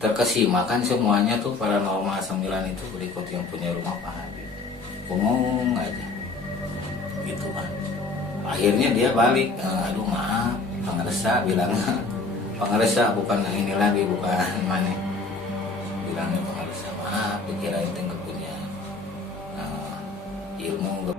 terkesima kan semuanya tuh paranormal 9 itu berikut yang punya rumah Pak Habib. Ngomong aja gitu kan. Akhirnya dia balik, aduh maaf pengeresa bilang pengeresa bukan ini lagi, bukan mana bilangnya pengeresa, maaf pikiran itu nggak punya ilmu.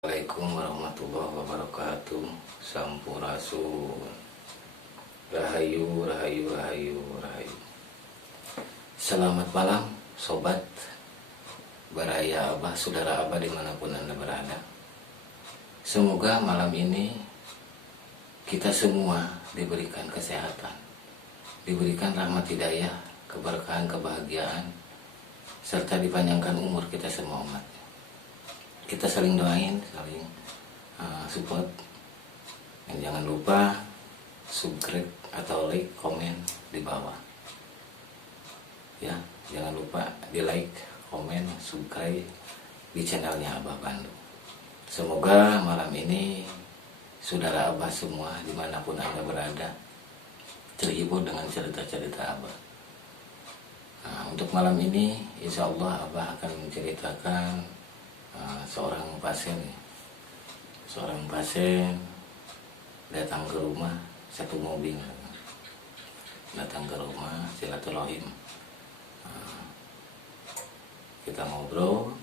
Assalamualaikum warahmatullahi wabarakatuh. Sampurasun. Rahayu, rahayu, rahayu, rahayu. Selamat malam, sobat Baraya Abah, saudara Abah dimanapun Anda berada. Semoga malam ini kita semua diberikan kesehatan, diberikan rahmat hidayah, keberkahan, kebahagiaan, serta dipanjangkan umur kita semua umat. Kita saling doain, saling support. Dan jangan lupa subscribe atau like, komen di bawah. Ya, jangan lupa di like, komen, subscribe di channelnya Abah Bandung. Semoga malam ini saudara Abah semua dimanapun Anda berada terhibur dengan cerita-cerita Abah. Nah, untuk malam ini insya Allah Abah akan menceritakan seorang pasien datang ke rumah, satu mobil datang ke rumah silaturahim. Kita ngobrol,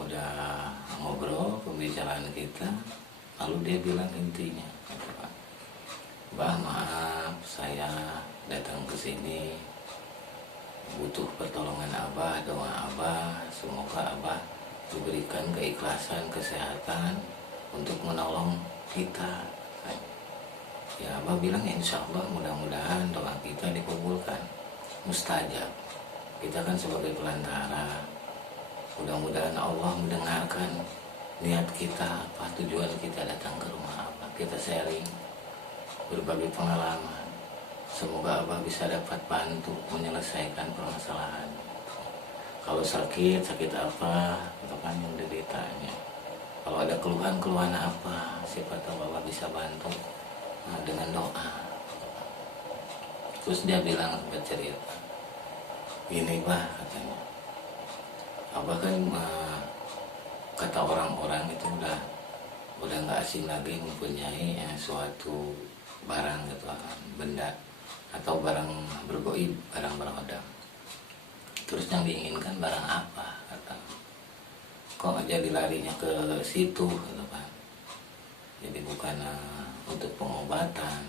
udah ngobrol pembicaraan kita, lalu dia bilang intinya, Bah, maaf saya datang ke sini butuh pertolongan Abah, doa Abah, semoga Abah diberikan keikhlasan, kesehatan untuk menolong kita. Ya, Abah bilang insya Allah mudah-mudahan doa kita dikabulkan, mustajab. Kita kan sebagai pelantara, mudah-mudahan Allah mendengarkan niat kita, apa tujuan kita datang ke rumah Abah. Kita sharing berbagai pengalaman, semoga Abah bisa dapat bantu menyelesaikan permasalahan. Kalau sakit apa, apa yang deritanya. Kalau ada keluhan apa, siapa tahu Allah bisa bantu dengan doa. Terus dia bilang, bercerita, gini Bah, katanya, Abah kan kata orang-orang itu udah nggak asing lagi mempunyai suatu barang gitu, benda atau barang bergoib, barang beroda. Terus yang diinginkan barang apa, kata, kok jadi larinya ke situ gitu kan. Jadi bukan untuk pengobatan.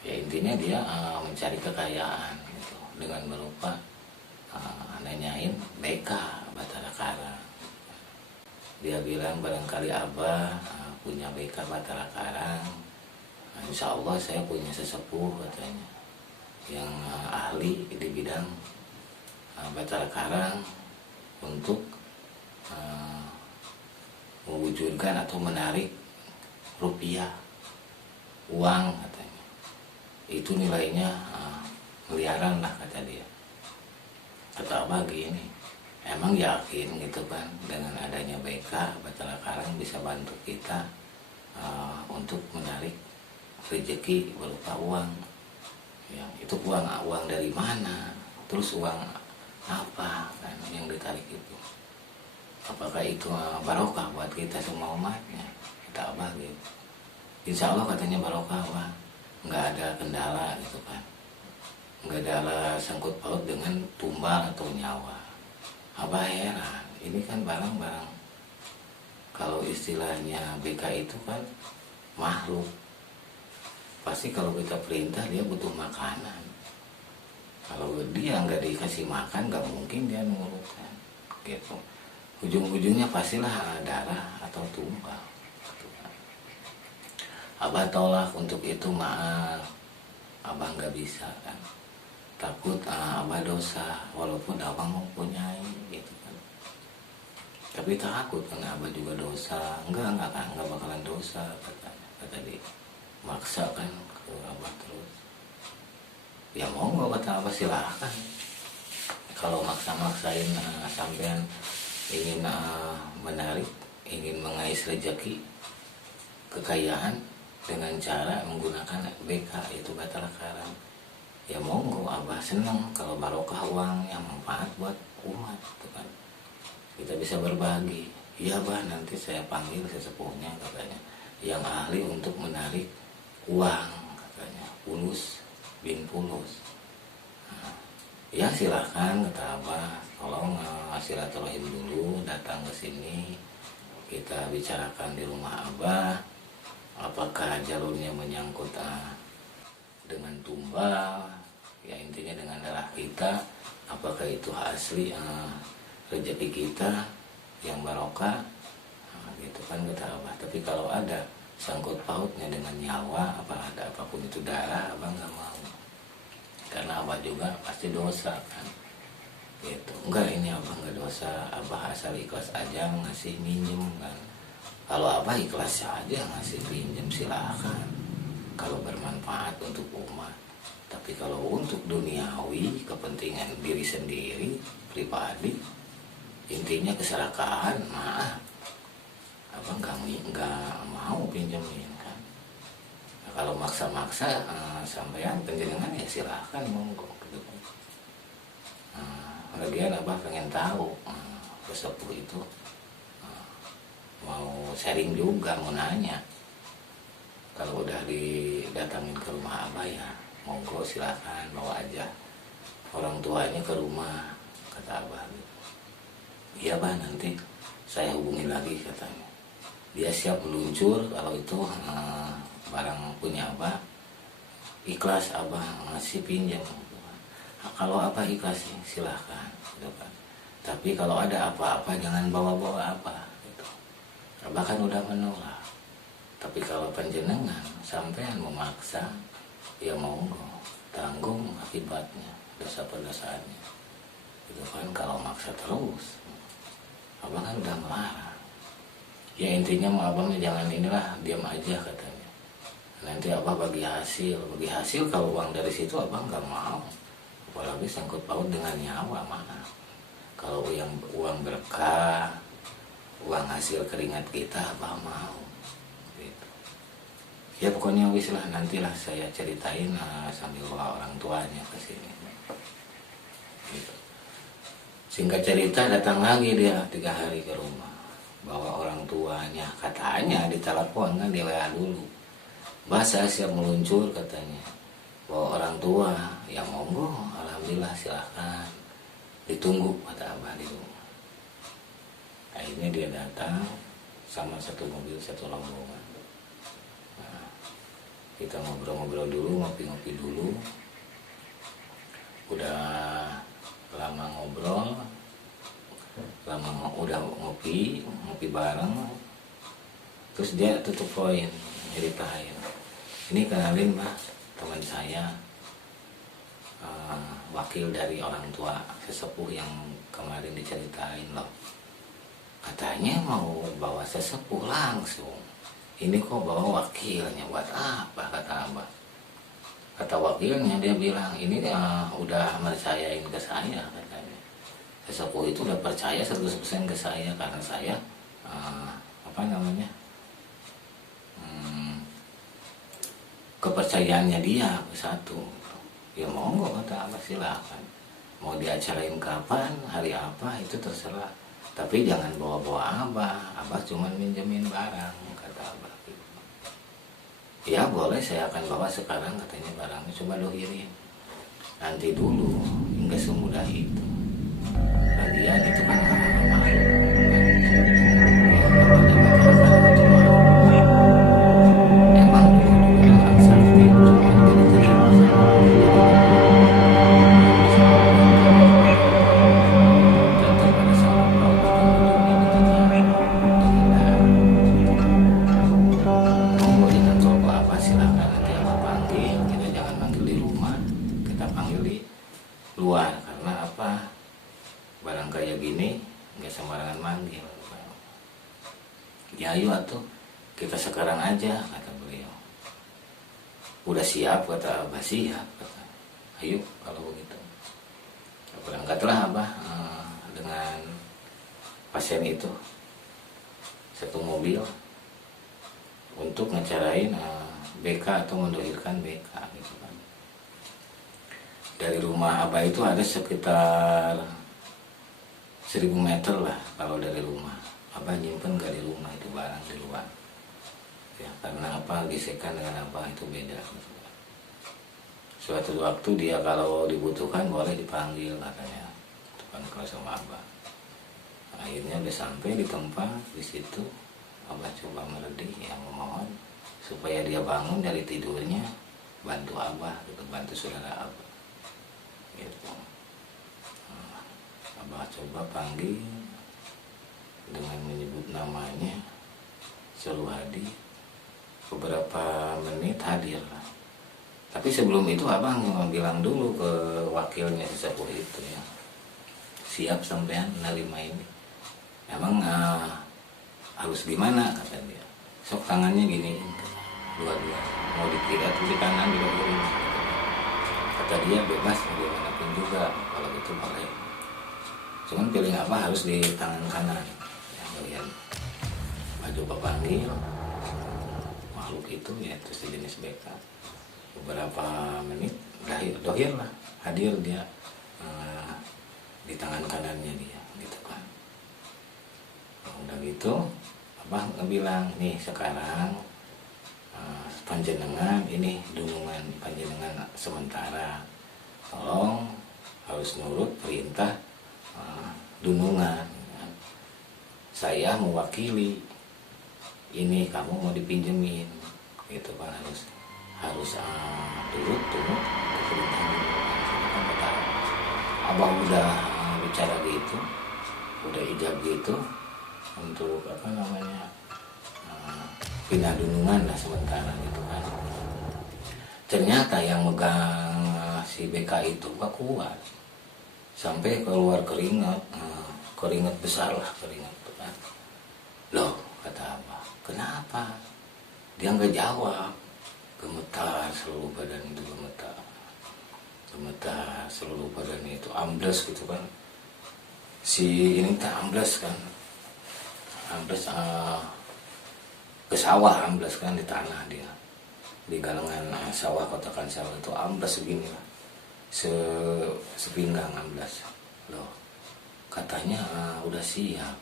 Ya intinya dia mencari kekayaan gitu, dengan berupa nanyain BK Batara Karang. Dia bilang barangkali Abah punya BK Batara Karang. Insya Allah saya punya sesepuh katanya yang ahli di bidang Batara Karang untuk mewujudkan atau menarik rupiah, uang katanya. Itu nilainya miliaran lah kata dia. Kata Abah gini, emang yakin gitu kan dengan adanya BK Batara Karang bisa bantu kita untuk menarik rezeki berupa uang. Ya, itu uang dari mana? Terus uang apa kan yang ditarik itu? Apakah itu barokah buat kita semua umatnya? Kita Abah gitu. Insya Allah katanya barokah, Abah. Nggak ada kendala gitu kan. Nggak ada sangkut paut dengan tumbal atau nyawa. Abah heran, ini kan barang-barang, kalau istilahnya BK itu kan makhluk. Pasti kalau kita perintah dia butuh makanan. ya nggak dikasih makan nggak mungkin dia nurut kan gitu. Ujung-ujungnya pastilah darah atau tumbal gitu kan. Abah tolak untuk itu, maaf abah nggak bisa kan, takut abah dosa walaupun abah mempunyai gitu kan. Tapi takut karena abah juga dosa. Enggak bakalan dosa kata dia. Maksa kan ke abah terus. Ya monggo kata abah, silahkan. Kalau maksa-maksain sampean ingin menarik, ingin mengais rezeki, kekayaan dengan cara menggunakan BK itu batal karam. Ya monggo, abah senang kalau barokah uang yang manfaat buat umat gitu kan. Kita bisa berbagi. Iya bah, nanti saya panggil sesepuhnya katanya, yang ahli untuk menarik uang katanya, Pulus bin Pulus. Nah, ya silahkan kata abah, tolong silaturahim dulu, datang ke sini, kita bicarakan di rumah abah. Apakah jalurnya menyangkut dengan tumbal, ya intinya dengan darah kita, apakah itu asli rezeki kita yang barokah, gitu kan kata abah. Tapi kalau ada sangkut pautnya dengan nyawa, apa ada apapun itu darah, abah nggak mau, karena abah juga pasti dosa kan gitu. Enggak, ini abah nggak dosa, abah asal ikhlas aja ngasih minjem kan. Kalau abah ikhlas saja ngasih pinjam silahkan, kalau bermanfaat untuk umat. Tapi kalau untuk duniawi, kepentingan diri sendiri, pribadi, intinya keserakahan, maaf, abah nggak mau pinjemin kan. Nah, kalau maksa-maksa sampean penjenengan ya silahkan monggo gitu. Lagian abah pengen tahu pesepuh itu mau sharing juga, mau nanya. Kalau udah didatangin ke rumah abah ya monggo silahkan, bawa aja orang tuanya ke rumah kata abah. Iya bah, nanti saya hubungi lagi katanya. Dia siap meluncur kalau itu barang punya abah, ikhlas abah ngasih pinjam. Kalau abah ikhlas silahkan gitu kan. Tapi kalau ada apa-apa jangan bawa-bawa abah. Abah kan udah menolak. Tapi kalau panjenengan sampean memaksa, ya monggo, tanggung akibatnya, dosa perdosaannya. Itu kan kalau maksa terus, abah kan udah melarang. Ya intinya mau abangnya jangan inilah, diam aja katanya. Nanti abah bagi hasil kalau uang dari situ abah nggak mau. Apalagi sangkut paut dengan nyawa, mana. Kalau uang berkah, uang hasil keringat kita, abah mau gitu. Ya pokoknya wis lah, nantilah saya ceritain sambil bawa orang tuanya ke sini gitu. Singkat cerita, datang lagi dia 3 hari ke rumah, bawa orang tuanya. Katanya ditelepon kan, di WA dulu, bahasa siap meluncur katanya, bawa orang tua. Ya monggo, alhamdulillah silahkan, ditunggu kata abah di rumah. Akhirnya dia datang sama satu mobil, satu rombongan. Nah, kita ngobrol-ngobrol dulu, ngopi-ngopi dulu. Udah lama ngobrol, udah ngopi bareng. Terus dia tutup poin, ceritain, ini kenalin mbak, teman saya, wakil dari orang tua sesepuh yang kemarin diceritain loh. Katanya mau bawa sesepuh langsung. Ini kok bawa wakilnya, buat apa kata abah. Kata wakilnya, dia bilang ini udah percayain ke saya katanya. Sesepuh itu udah percaya 100% ke saya karena saya kepercayaannya dia satu. Ya monggo kata abah, silakan. Mau diacarain kapan, hari apa itu terserah. Tapi jangan bawa-bawa abah cuma minjemin barang kata abah. Ya boleh, saya akan bawa sekarang katanya barangnya, coba dohirin. Nanti dulu, hingga semudah itu. Lagian itu kan luar. Karena apa, barang kayak gini nggak sembarangan manggil. Ya ayo atuh kita sekarang aja, kata beliau. Udah siap, kata Abah. Siap, kata. Ayo kalau begitu. Berangkatlah Abah dengan pasien itu satu mobil untuk ngecarain BK atau mendahirkan BK gitu kan. Dari rumah Abah itu ada sekitar 1000 meter lah. Kalau dari rumah Abah nyimpen gak di rumah, itu barang di luar ya, karena apa, gesekan dengan Abah itu beda gitu. Suatu waktu dia kalau dibutuhkan boleh dipanggil, katanya bukan kalau sama Abah. Akhirnya udah sampai di tempat, di situ Abah coba meredih, yang memohon supaya dia bangun dari tidurnya, bantu Abah gitu, bantu saudara Abah gitu. Abah coba panggil dengan menyebut namanya, suruh hadir. Beberapa menit hadir lah. Tapi sebelum itu Abang bilang dulu ke wakilnya sesepuh itu ya, siap sampean menerima ini. Emang harus gimana, kata dia. Sok tangannya gini, dua-dua, mau di kiri atau di kanan di kiri. Kata dia bebas bagaimanapun juga, kalau gitu boleh. Cuman pilih apa harus di tangan kanan. Ya, bagian baju panggil makhluk itu ya, itu sejenis BK. Beberapa menit dohir lah, hadir dia di tangan kanannya dia gitu kan. Udah gitu Abah bilang, nih sekarang panjenengan ini dunungan panjenengan sementara, tolong harus nurut perintah dunungan. Saya mewakili ini, kamu mau dipinjemin gitu kan, harus turut perintah dunungan. Abah udah bicara gitu, udah ijab gitu untuk apa namanya pindah dunungan lah sementara gitu kan. Ternyata yang megang si BK itu gak kuat, sampai keluar keringat, keringat besar lah, keringat kan. Loh, kata Abah, kenapa? Dia nggak jawab. Gemetar seluruh badan itu, gemetar seluruh badan itu, ambles gitu kan. Si ini tak ambles kan, ambles ke sawah, ambles kan di tanah dia, di galengan sawah, kotakan sawah itu ambles segini lah, sepinggang ambles. Loh, katanya udah siap,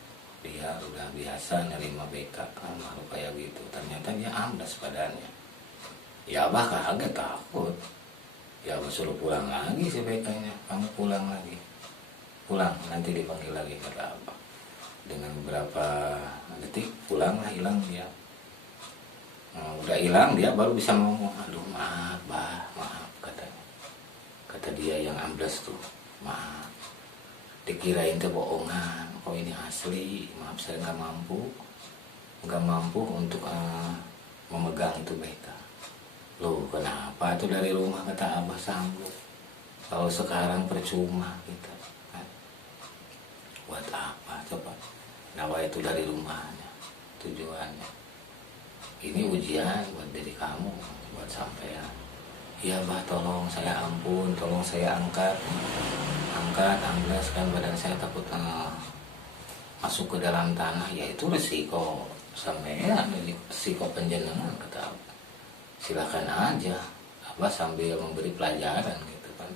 dia udah biasa nerima BK kan, makhluk kayak gitu. Ternyata dia ambles badannya. Ya Abah kaget, takut. Ya Abah suruh pulang lagi si BK-nya, kamu pulang lagi, pulang nanti dipanggil lagi, kata Abah. Dengan beberapa detik pulanglah, hilang dia. Udah hilang dia baru bisa ngomong, aduh maaf Bah, maaf, katanya. Kata dia yang ambles tuh, maaf, dikirain teh bohongan, kok ini asli, maaf saya nggak mampu untuk memegang itu BK. Loh kenapa tuh dari rumah, kata Abah, sanggup, kalau sekarang percuma gitu kan. Buat apa coba, nawa itu dari rumahnya, tujuannya ini ujian buat diri kamu, buat sampean. Iya Bah, tolong saya, ampun, tolong saya angkat ambles kan, badan saya takut masuk ke dalam tanah. Ya itu resiko sampean, resiko penjenengan, kata Abah. Silakan aja, Abah sambil memberi pelajaran gitu kan.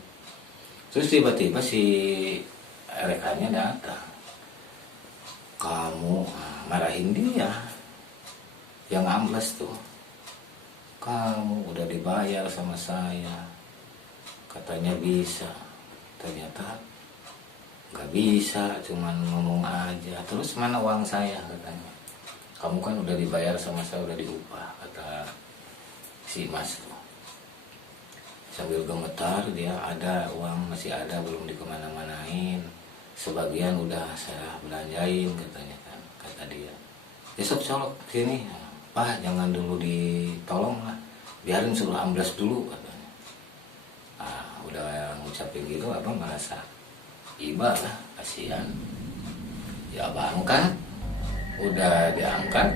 Terus tiba-tiba si rekannya datang, kamu marahin dia yang ambles tuh, kamu udah dibayar sama saya, katanya bisa, ternyata nggak bisa, cuman ngomong aja. Terus mana uang saya, katanya, kamu kan udah dibayar sama saya, udah diupah, kata si Mas tuh. Sambil gemetar dia, ada uang, masih ada, belum dikemana-manain, sebagian udah saya belanjain, katanya kan, kata dia. Besok colok sini, Pak, jangan dulu ditolong lah, biarin suruh ambles dulu, katanya. Udah ngucapin gitu abah merasa iba lah, kasihan. Ya abah angkat, udah diangkat,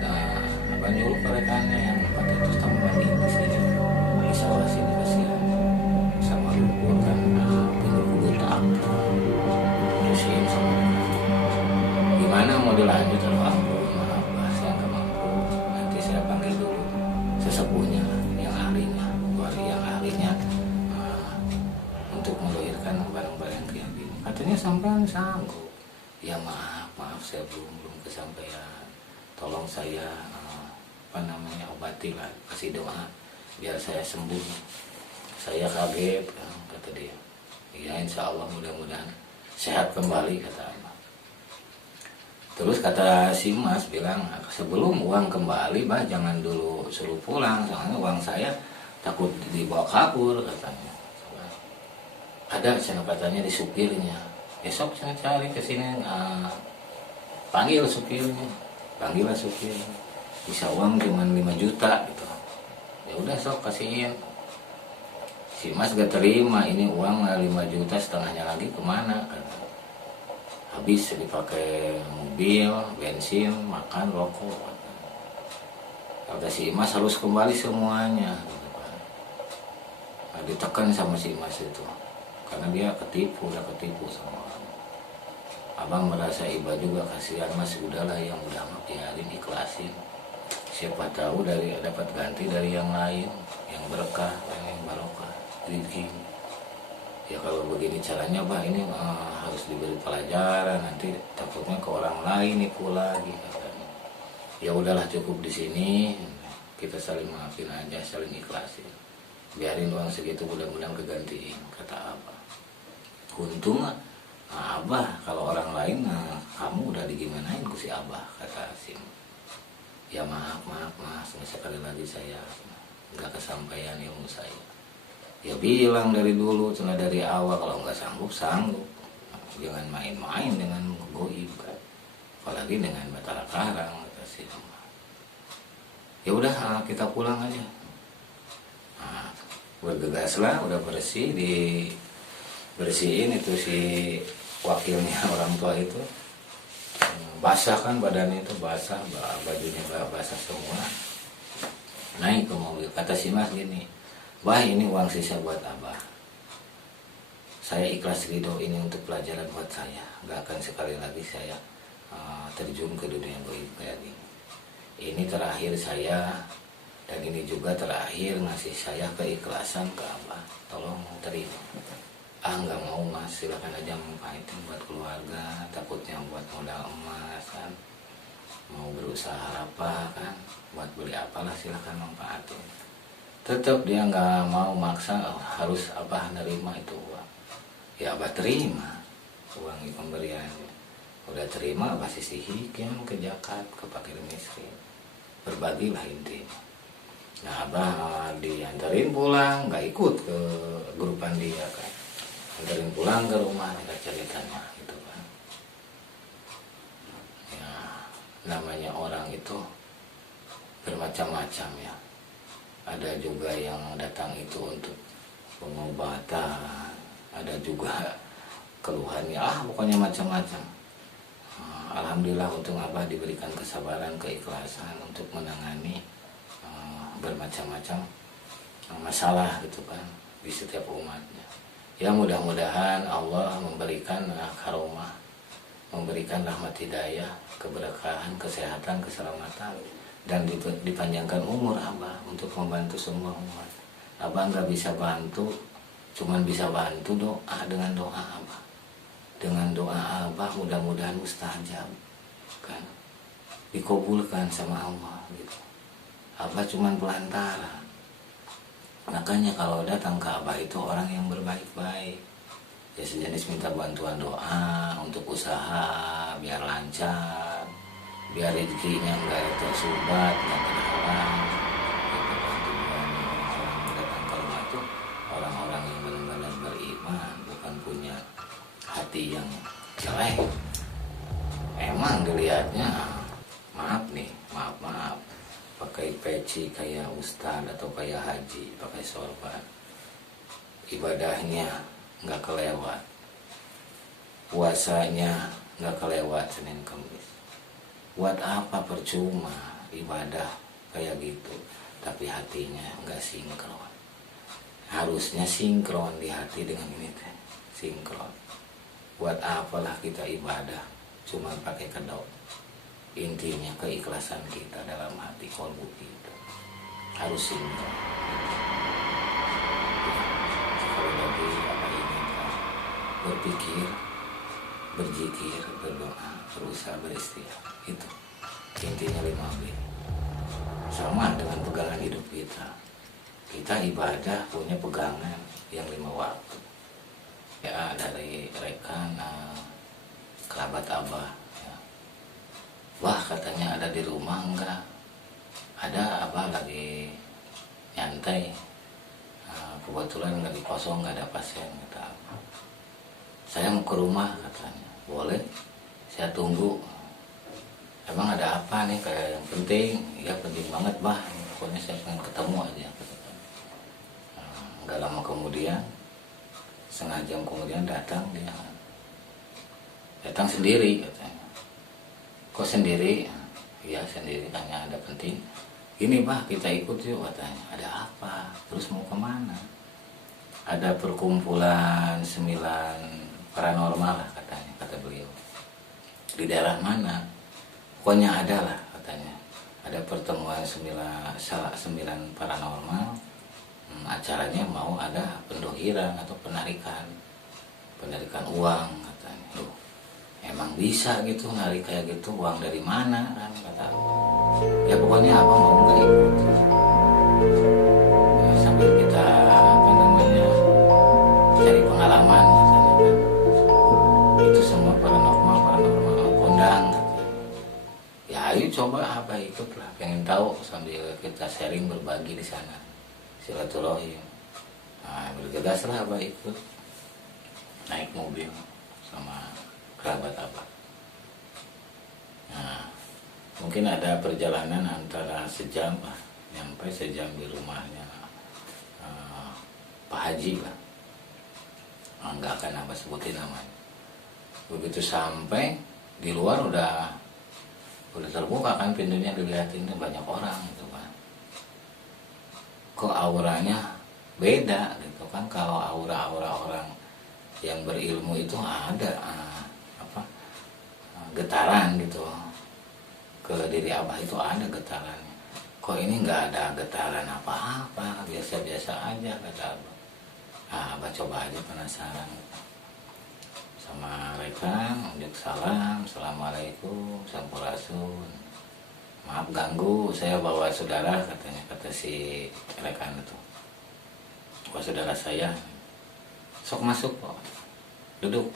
abah nyuruh rekannya yang 4 itu sama mandi di sini, bisa lah sini kasihan sama lumpur kan, penyuruh tak terusin sama gimana mau dilanjut. Kalau ampun maaf bah, saya nggak mampu, nanti saya panggil dulu sesepuhnya yang ahlinya, untuk melahirkan barang-barang kayak gini. Katanya sampean sanggup. Ya maaf saya belum kesampaian. Tolong saya obati lah, kasih doa biar saya sembuh. Saya kaget, kata dia. Ya insya Allah mudah-mudahan sehat kembali, kata abah. Terus kata si Mas bilang, sebelum uang kembali bah jangan dulu suruh pulang, soalnya uang saya takut dibawa kabur, katanya. Ada sana katanya di supirnya. Besok saya cari ke sini, panggil supirnya, panggillah supirnya. Bisa uang cuma 5 juta gitu. Ya udah sok kasihin. Si Mas gak terima, ini uang 5 juta setengahnya lagi kemana? Kata. Habis dipakai mobil, bensin, makan, rokok. Kata si Mas harus kembali semuanya. Nah, ditekan sama si Mas itu. Karena dia udah ketipu sama orang. Abang merasa iba juga, kasihan Mas, udahlah yang udah biarin, ikhlasin. Siapa tahu dapat ganti dari yang lain, yang berkah, yang barokah, rezeki. Ya kalau begini caranya bah, ini harus diberi pelajaran, nanti takutnya ke orang lain nipu lagi, katanya. Ya udahlah cukup di sini, kita saling maafin aja, saling ikhlasin. Biarin uang segitu mudah-mudahan kegantiin, kata abah. Untung abah, kalau orang lain kamu udah digimanain ku si abah, kata Sim. Ya maaf Mas, sekali lagi saya nggak kesampaian ilmu saya. Ya bilang dari dulu, cuma dari awal, kalau nggak sanggup. Jangan main-main dengan goib kan. Apalagi dengan Batara Karang, kata si abah. Ya udah kita pulang aja. Nah, bergegaslah, udah bersih, dibersihin itu si wakilnya orang tua itu. Basah kan badannya itu, basah, bajunya basah semua. Naik ke mobil, kata si Mas gini, bah ini uang sisa buat abah. Saya ikhlas ridho ini untuk pelajaran buat saya. Gak akan sekali lagi saya terjun ke dunia goib kayak gini. Ini terakhir saya, dan ini juga terakhir ngasih saya keikhlasan ke abah. Tolong terima. Nggak mau Mas, silakan aja manfaatin buat keluarga, takutnya buat modal emas kan, mau berusaha apa kan, buat beli apalah, silakan manfaatin. Tetap dia nggak mau maksa, harus abah nerima itu uang. Ya abah terima uang pemberiannya, udah terima abah sisihin ke zakat, ke fakir miskin, berbagilah intinya. Nah abah diantarin pulang, nggak ikut ke grupan dia kan, anterin pulang ke rumah, nggak ceritanya gitu kan. Ya namanya orang itu bermacam-macam ya. Ada juga yang datang itu untuk pengobatan, ada juga keluhannya, pokoknya macam-macam. Alhamdulillah untung abah diberikan kesabaran, keikhlasan untuk menangani bermacam-macam masalah gitu kan di setiap umatnya. Ya mudah-mudahan Allah memberikan karomah, memberikan rahmat hidayah, keberkahan, kesehatan, keselamatan, dan dipanjangkan umur abah untuk membantu semua umat. Abah nggak bisa bantu, cuman bisa bantu doa, dengan doa abah. Dengan doa abah mudah-mudahan mustajab kan, dikabulkan sama Allah gitu. Abah cuman pelantara. Makanya kalau datang ke abah itu orang yang berbaik-baik, ya sejenis minta bantuan doa untuk usaha biar lancar, biar rezekinya enggak tersumbat, enggak terhalang. Itu orang datang ke rumah itu orang-orang yang benar-benar beriman, bukan punya hati yang jelek. Emang dilihatnya maaf pakai peci kayak ustad atau kayak haji, pakai sorban, ibadahnya nggak kelewat, puasanya nggak kelewat Senin Kamis. Buat apa percuma ibadah kayak gitu tapi hatinya nggak sinkron. Harusnya sinkron di hati dengan ini teh, sinkron. Buat apalah kita ibadah cuma pakai kedok. Intinya keikhlasan kita dalam hati kolbu kita harus sinkron. Sekali lagi apa ini berpikir, berzikir, berdoa, berusaha beristighfar. Itu intinya 5B. Sama dengan pegangan hidup kita. Kita ibadah punya pegangan yang 5 waktu. Ya dari rekan kerabat abah. Ya. Wah katanya ada di rumah, enggak. Ada abah lagi nyantai. Kebetulan lagi kosong, nggak ada pasien, kata abah. Saya mau ke rumah katanya. Boleh, saya tunggu. Emang ada apa nih kayak yang penting? Ya penting banget bah. Pokoknya saya pengen ketemu aja. Nggak lama kemudian, setengah jam kemudian datang dia. Datang sendiri katanya. Kok sendiri? Iya sendiri, tanya ada penting. Ini bah kita ikut yuk katanya. Ada apa? Terus mau kemana? Ada perkumpulan 9 paranormal lah katanya, kata beliau. Di daerah mana? Pokoknya ada lah katanya. Ada pertemuan 9 paranormal. Acaranya mau ada pendohiran atau penarikan uang katanya. Loh, emang bisa gitu narik kayak gitu, uang dari mana kan kata aku. Ya pokoknya apa mau nggak ikut. Ya, sambil kita cari pengalaman katanya kan. Itu semua paranormal kondang katanya. Ya ayo coba apa ikutlah, pengen tahu sambil kita sharing berbagi di sana. Silaturahim. Nah, bergegas lah abah ikut. Naik mobil sama kerabat abah. Nah, mungkin ada perjalanan antara sejam lah, nyampe sejam di rumahnya Pak Haji lah. Nggak akan abah sebutin namanya. Begitu sampai di luar udah terbuka kan pintunya, dilihatin banyak orang gitu kan. Kok auranya beda gitu kan. Kalau aura-aura orang yang berilmu itu ada getaran gitu ke diri abah, itu ada getarannya. Kok ini nggak ada getaran apa-apa, biasa-biasa aja kata abah. Abah coba aja, penasaran sama rekan, ujuk salam, assalamualaikum, sampurasun. Maaf ganggu, saya bawa saudara katanya, kata si rekan itu. Bawa saudara saya. Sok masuk kok. Duduk.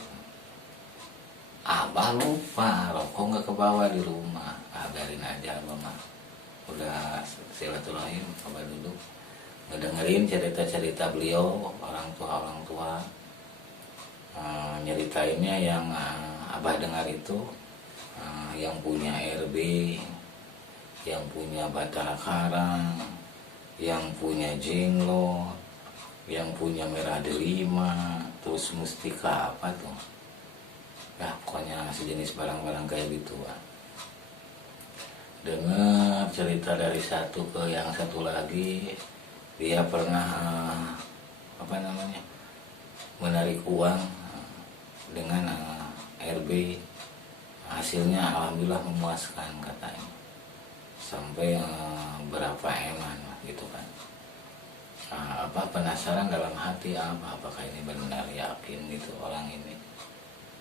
Abah lupa, rokok nggak kebawa di rumah. Biarin aja abah mah. Udah silaturahim, abah duduk. Ngedengerin cerita-cerita beliau, orang tua. Nyeritainnya yang abah dengar itu, yang punya RB, yang punya Batara Karang, yang punya Jenglot, yang punya Merah Delima, terus Mustika apa tuh. Ya pokoknya sejenis barang-barang kayak gitu. Dengar cerita dari satu ke yang satu lagi, dia pernah menarik uang dengan RB, hasilnya alhamdulillah memuaskan katanya. Sampai berapa eman gitu kan. Penasaran dalam hati, apakah ini benar, yakin gitu orang ini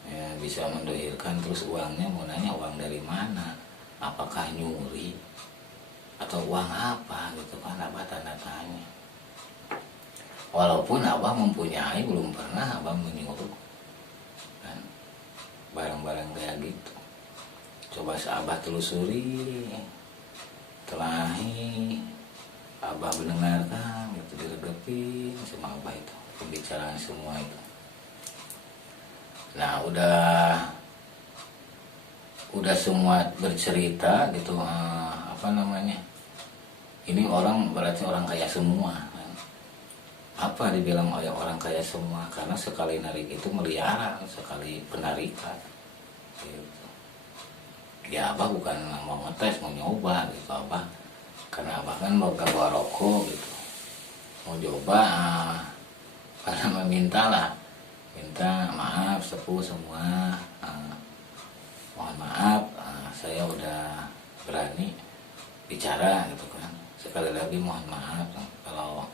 ya, bisa mendohirkan. Terus uangnya, mau nanya uang dari mana, apakah nyuri atau uang apa gitu kan. Abah tanda tanya, walaupun abah mempunyai, belum pernah abah menyuruh kan barang-barang kayak gitu. Coba abah telusuri, telahi, abah mendengarkan gitu, diregepin sama abah itu pembicaraan semua itu. Nah udah semua bercerita gitu, ini orang berarti orang kaya semua kan. apa dibilang oleh orang kaya semua, karena sekali narik itu miliaran, sekali penarikan gitu. Ya abah bukan mau ngetes, mau nyoba gitu abah, karena abah kan mau bawa rokok gitu, mau coba karena meminta lah, minta maaf sepuh semua, mohon maaf, saya udah berani bicara gitu kan, sekali lagi mohon maaf kalau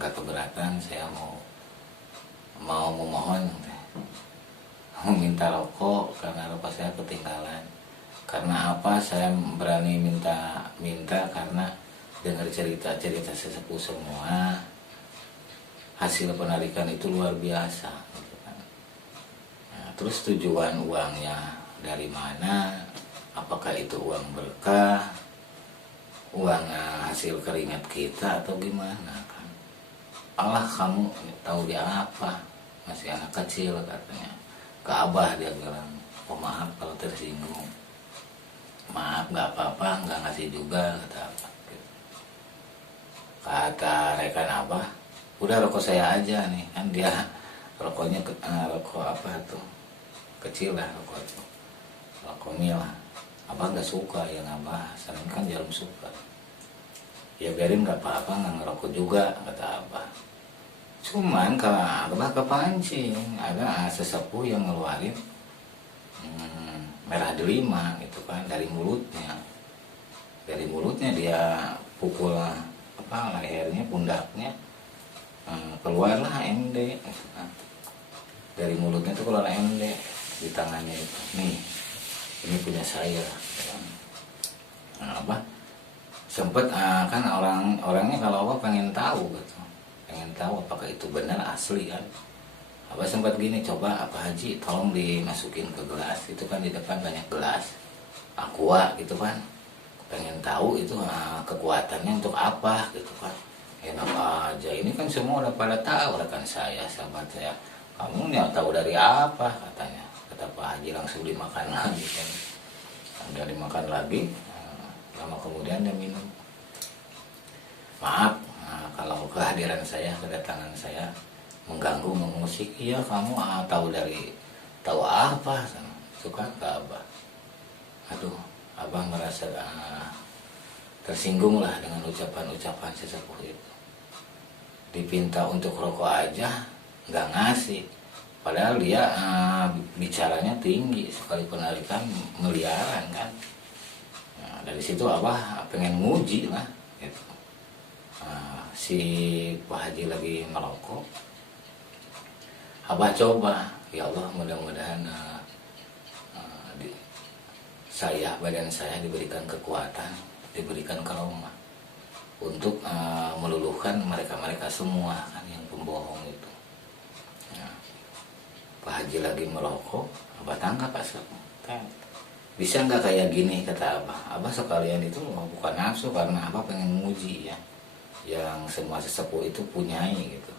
nggak keberatan, saya mau memohon meminta rokok karena rokok saya ketinggalan. Karena apa saya berani minta karena dengar cerita sesepuh semua, hasil penarikan itu luar biasa gitu kan. Nah, terus tujuan uangnya dari mana, apakah itu uang berkah, uang hasil keringat kita atau gimana kan. Allah kamu tahu dia apa, masih anak kecil katanya ke abah, dia bilang oh maaf kalau tersinggung, maaf nggak apa-apa, nggak ngasih juga kata abah gitu. Kata rekan abah, udah rokok saya aja nih, kan dia rokoknya rokok apa tuh kecil lah, rokok mil lah. Abah nggak suka yang abah sering kan jarum suka, ya biarin nggak apa-apa, nggak ngerokok juga kata abah. Cuman kalau abah kepancing, ada sesepuh yang ngeluarin merah delima gitu kan dari mulutnya, dia pukul apa lehernya, pundaknya, keluarlah MD gitu kan. Dari mulutnya tuh keluar MD, di tangannya itu, nih ini punya saya gitu kan. Nah, abah sempet kan orangnya kalau abah pengen tahu gitu, pengen tahu apakah itu benar asli kan. Abah sempat gini, coba apa Haji tolong dimasukin ke gelas, itu kan di depan banyak gelas aqua gitu kan, pengen tahu itu kekuatannya untuk apa gitu kan. Enak aja, ini kan semua udah pada tahu, rekan saya, sahabat saya, kamu nggak tahu dari apa katanya. Kata Pak Haji langsung dimakan lagi kan, udah dimakan lagi, lama kemudian dia minum. Maaf kalau kehadiran saya, kedatangan saya mengganggu, mengusik. Iya kamu tahu apa suka ke abah. Aduh, abah merasa tersinggung lah dengan ucapan-ucapan sesepuh itu. Dipinta untuk rokok aja nggak ngasih, padahal dia bicaranya tinggi, sekali penarikan miliaran kan. Nah, dari situ abah pengen nguji lah gitu. Si Pak Haji lagi merokok, abah coba, ya Allah mudah-mudahan badan saya diberikan kekuatan, diberikan karomah untuk meluluhkan mereka semua kan yang pembohong itu. Nah, Pak Haji lagi merokok, abah tangkap asap, bisa nggak kayak gini kata abah sekalian itu bukan nafsu, karena abah pengen menguji ya, yang semua sesepuh itu punyai gitu.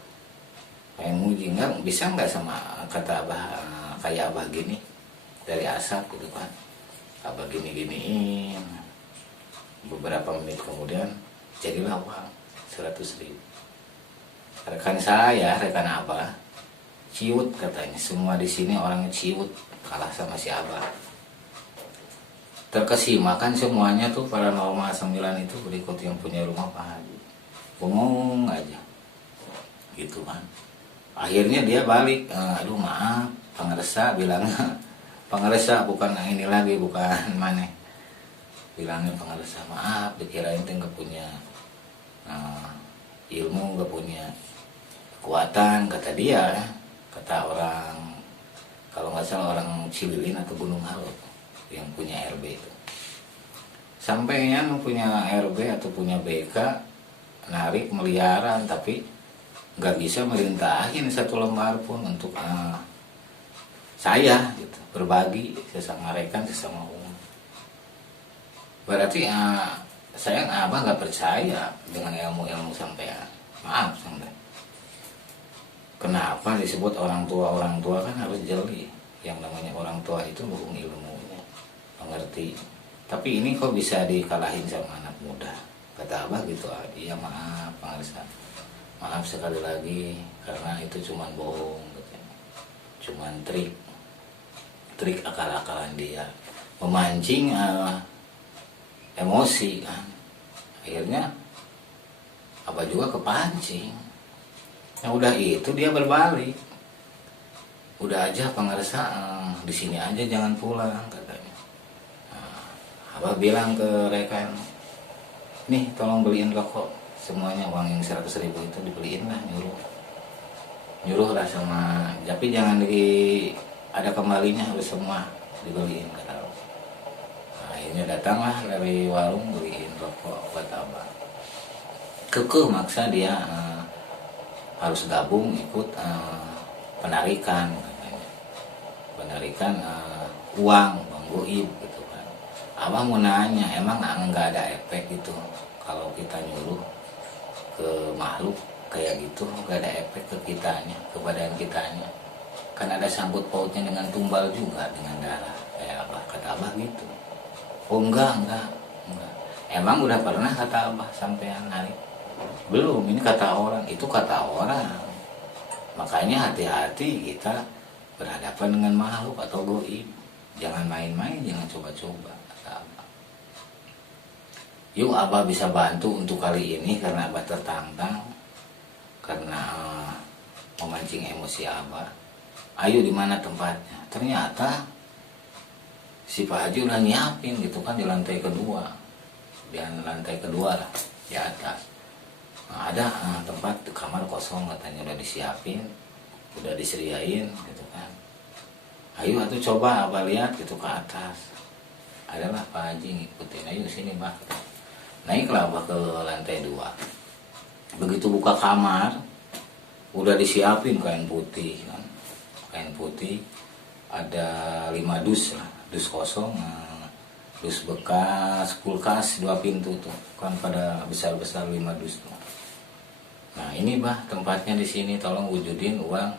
Pengen nguji, nggak bisa nggak sama kata abah kayak abah gini dari asap gitu kan. Abah giniin, beberapa menit kemudian jadilah uang 100.000. Rekan abah ciut katanya, semua di sini orangnya ciut, kalah sama si abah. Terkesima kan semuanya tuh paranormal 9 itu berikut yang punya rumah Pak Haji, bengong aja gitu kan. Akhirnya dia balik, aduh maaf pangersa, bilangnya pangersa, bukan ini lagi, bukan mana, bilangnya pangersa, maaf dikirain tuh nggak punya ilmu, nggak punya kekuatan kata dia, kata orang kalau nggak salah orang Cililin atau Gunung Halo yang punya RB itu. Sampai yang punya RB atau punya BK narik miliaran tapi nggak bisa merintahin 1 lembar pun untuk saya gitu, berbagi sesama rekan, sesama umum. Berarti saya abah nggak percaya dengan ilmu sampean. Maaf sampai. Kenapa disebut orang tua kan harus jeli. Yang namanya orang tua itu burung ilmunya, mengerti. Tapi ini kok bisa dikalahin sama anak muda, kata abah gitu. Iya maaf Pak Arsa, maaf sekali lagi karena itu cuman bohong katanya. Cuman trik akal-akalan dia memancing emosi kan. Akhirnya abah juga kepancing. Nah udah itu dia berbalik, udah aja pengersa di sini aja jangan pulang katanya. Nah, abah bilang ke rekan, nih tolong beliin rokok semuanya, uang yang 100.000 itu dibeliin lah, nyuruh lah sama, tapi jangan ada kembalinya, harus semua dibeliin kata abah. Nah, akhirnya datanglah dari warung beliin rokok buat abah. Kekeh maksa dia harus gabung ikut penarikan uang Bang Goib gitu kan. Abah mau nanya, emang nggak ada efek gitu kalau kita nyuruh ke makhluk kayak gitu, nggak ada efek ke kitanya, ke badan kitanya, kan ada sangkut pautnya dengan tumbal juga, dengan darah kayak abah, kata abah gitu. Oh enggak, emang udah pernah kata abah sampean narik? Belum, ini kata orang, itu kata orang. Makanya hati-hati kita berhadapan dengan makhluk atau goib. Jangan main-main, jangan coba-coba, kata abah. Yuk abah bisa bantu untuk kali ini karena abah tertantang, karena memancing emosi abah. Ayo di mana tempatnya? Ternyata si Pak Haji udah nyiapin gitu kan di lantai kedua. Di lantai kedua lah, di atas. Nah, ada tempat kamar kosong katanya, udah disiapin, udah disediain gitu kan. Ayo atuh coba abah lihat gitu ke atas. Adalah Pak Haji ngikutin, ayo sini bah. Naiklah abah ke lantai 2. Begitu buka kamar, udah disiapin kain putih kan. Kain putih, ada 5 dus lah, dus kosong, dus bekas, kulkas 2 pintu tuh, kan pada besar-besar 5 dus tuh. Nah ini bah tempatnya di sini, tolong wujudin uang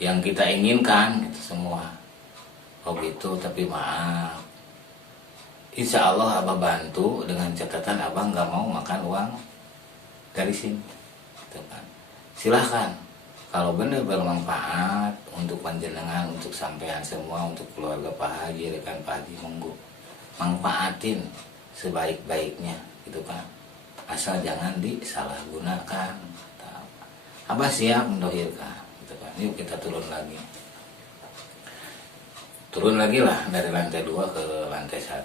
yang kita inginkan gitu semua. Oh gitu, tapi maaf, insya Allah abah bantu dengan catatan abah nggak mau makan uang dari sini gitu kan. Silahkan, kalau benar bermanfaat untuk panjenengan, untuk sampean semua, untuk keluarga Pak Haji, rekan Pak Haji, monggo manfaatin sebaik-baiknya gitu kan, asal jangan disalahgunakan. Abah siap mendohirkan gitu kan. Yuk kita turun lagi lah dari lantai 2 ke lantai 1.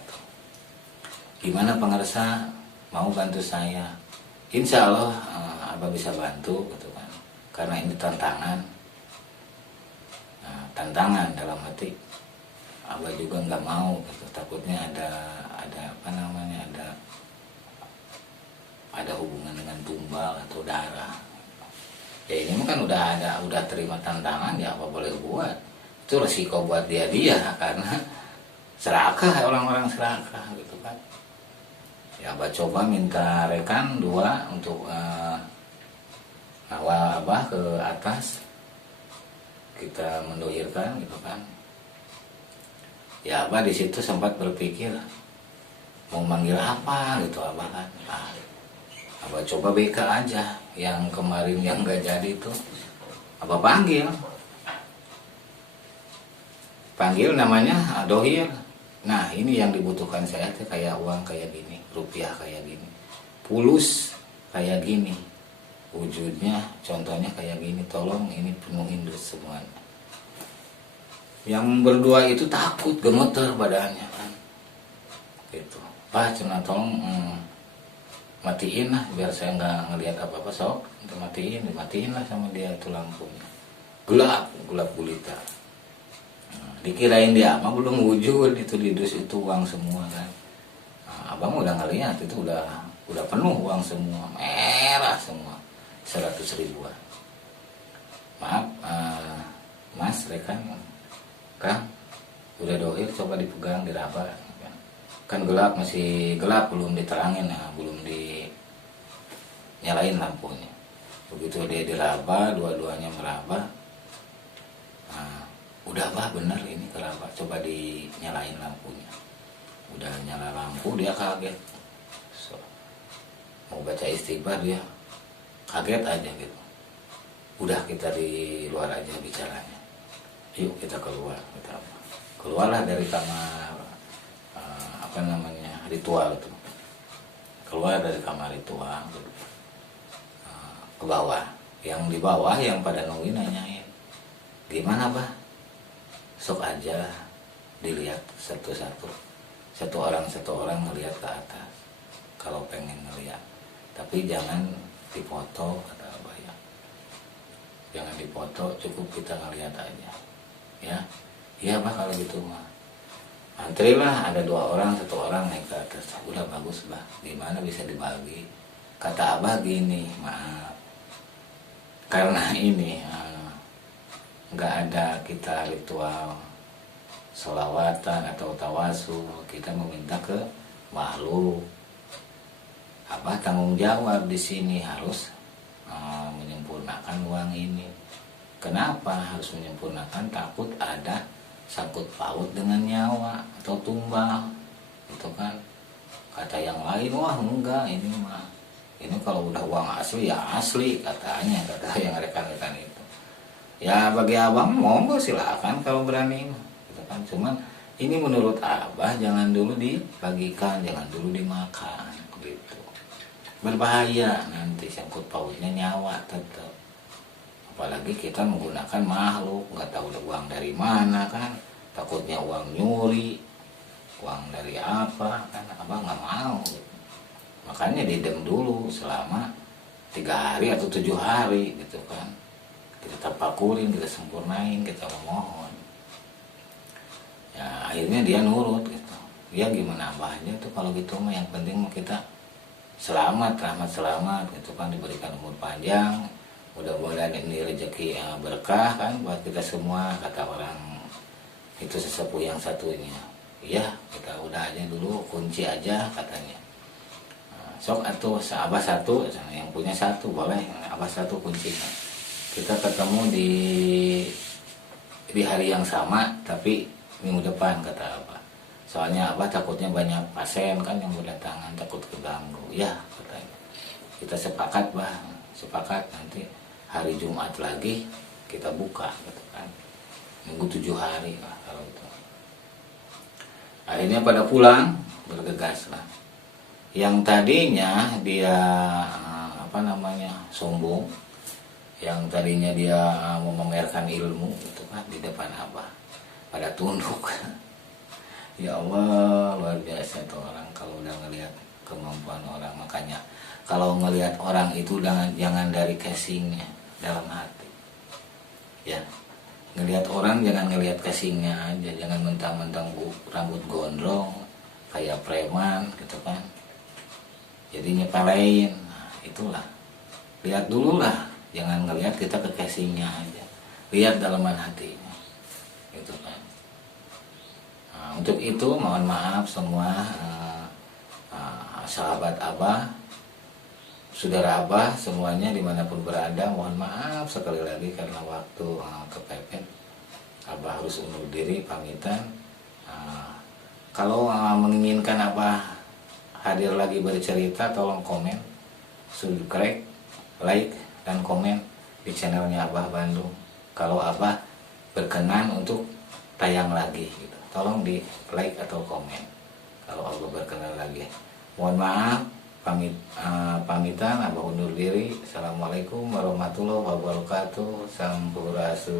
Gimana pengersa, mau bantu saya? Insya Allah abah bisa bantu gitu kan, karena ini tantangan. Nah, tantangan dalam hati abah juga nggak mau gitu, takutnya ada apa namanya, ada hubungan dengan tumbal atau darah. Ya ini kan udah terima tantangan, ya apa boleh buat. Itu resiko buat dia karena serakah, orang-orang serakah gitu kan. Ya abah coba minta rekan 2 untuk awal abah ke atas, kita mendohirkan gitu kan. Ya abah di situ sempat berpikir mau manggil apa gitu abah kan. Abah coba BK aja, yang kemarin yang gak jadi itu abah panggil namanya dohir. Nah ini yang dibutuhkan saya tuh kayak uang kayak gini, rupiah kayak gini, pulus kayak gini, wujudnya contohnya kayak gini, tolong ini penuhin dus semuanya. Yang berdua itu takut, gemeter badannya kan gitu. Pak cuma tolong matiin lah biar saya nggak ngelihat apa-apa, sok dimatiin lah sama dia itu lampunya, gelap gulita. Nah, dikirain dia mah belum wujud itu di dus itu uang semua kan. Nah, abang udah ngelihat itu udah penuh uang semua, merah semua, 100.000. Maaf mas rekan Kang, udah dohir, coba dipegang diraba kan gelap, masih gelap, belum diterangin, belum dinyalain lampunya. Begitu dia diraba, dua-duanya meraba, udah bah bener ini keraba, coba dinyalain lampunya. Udah nyala lampu dia kaget, mau baca istighfar dia kaget aja gitu. Udah kita di luar aja bicaranya, yuk kita keluar, kita keluarlah dari kamar apa namanya ritual itu, keluar dari kamar ritual ke bawah. Yang di bawah yang pada nungguin nanyain, gimana bah, sok aja dilihat satu-satu, satu orang ngelihat ke atas kalau pengen ngelihat, tapi jangan dipoto, kata Abah ya, jangan dipoto, cukup kita ngelihat aja ya. Iya bah kalau gitu mah, antrilah, ada 2 orang, 1 orang naik ke atas, udah bagus bah, gimana bisa dibagi. Kata Abah gini, maaf karena ini nggak ada kita ritual sholawatan atau tawasul, kita meminta ke makhluk. Abah tanggung jawab di sini harus menyempurnakan uang ini. Kenapa harus menyempurnakan? Takut ada sangkut paut dengan nyawa atau tumbal, itu kan. Kata yang lain, wah enggak, ini mah, ini kalau udah uang asli ya asli, katanya, kata yang rekan-rekan itu. Ya bagi abang monggo silakan kalau berani, gitu kan. Cuman ini menurut Abah jangan dulu dibagikan, jangan dulu dimakan, gitu. Berbahaya nanti sangkut pautnya nyawa tetap. Apalagi kita menggunakan makhluk, nggak tahu uang dari mana kan, takutnya uang nyuri, uang dari apa kan, Abah nggak mau. Makanya didem dulu selama 3 hari atau 7 hari gitu kan. Kita tapakurin, kita sempurnain, kita memohon. Ya akhirnya dia nurut gitu. Ya gimana Abahnya tuh kalau gitu mah, yang penting mah kita selamat, rahmat selamat gitu kan, diberikan umur panjang. Mudah-mudahan ini rezeki berkah kan buat kita semua, kata orang itu sesepuh yang satunya. Iya, kita udah aja dulu, kunci aja katanya. Sok atuh Abah 1, yang punya 1 boleh, Abah 1 kuncinya. Kita ketemu di hari yang sama tapi minggu depan, kata Abah. Soalnya Abah takutnya banyak pasien kan yang berdatangan, takut keganggu. Ya katanya. Kita sepakat bah, sepakat nanti hari Jumat lagi kita buka gitu kan. Minggu 7 hari lah kalau itu. Akhirnya pada pulang, bergegas lah. Yang tadinya dia apa namanya sombong, yang tadinya dia memamerkan ilmu gitu kan di depan Abah, pada tunduk. Ya Allah, luar biasa tuh orang kalau udah ngelihat kemampuan orang. Makanya kalau ngelihat orang itu jangan dari casingnya, dalam hati ya. Ngelihat orang jangan ngelihat casingnya aja, jangan mentang-mentang rambut gondrong kayak preman gitu kan, jadi nyepelein. Nah, itulah, lihat dulu lah, jangan ngelihat kita ke casingnya aja, lihat dalaman hatinya gitu kan. Nah, untuk itu mohon maaf semua sahabat Abah, saudara Abah semuanya dimanapun berada, mohon maaf sekali lagi karena waktu kepepet. Abah harus undur diri, pamitan. Kalau menginginkan Abah hadir lagi bercerita, tolong komen, subscribe, like, dan komen di channelnya Abah Bandung. Kalau Abah berkenan untuk tayang lagi gitu, tolong di like atau komen kalau Abah berkenan lagi. Mohon maaf, pamitan, Abah undur diri. Assalamualaikum warahmatullahi wabarakatuh. Sampurasun.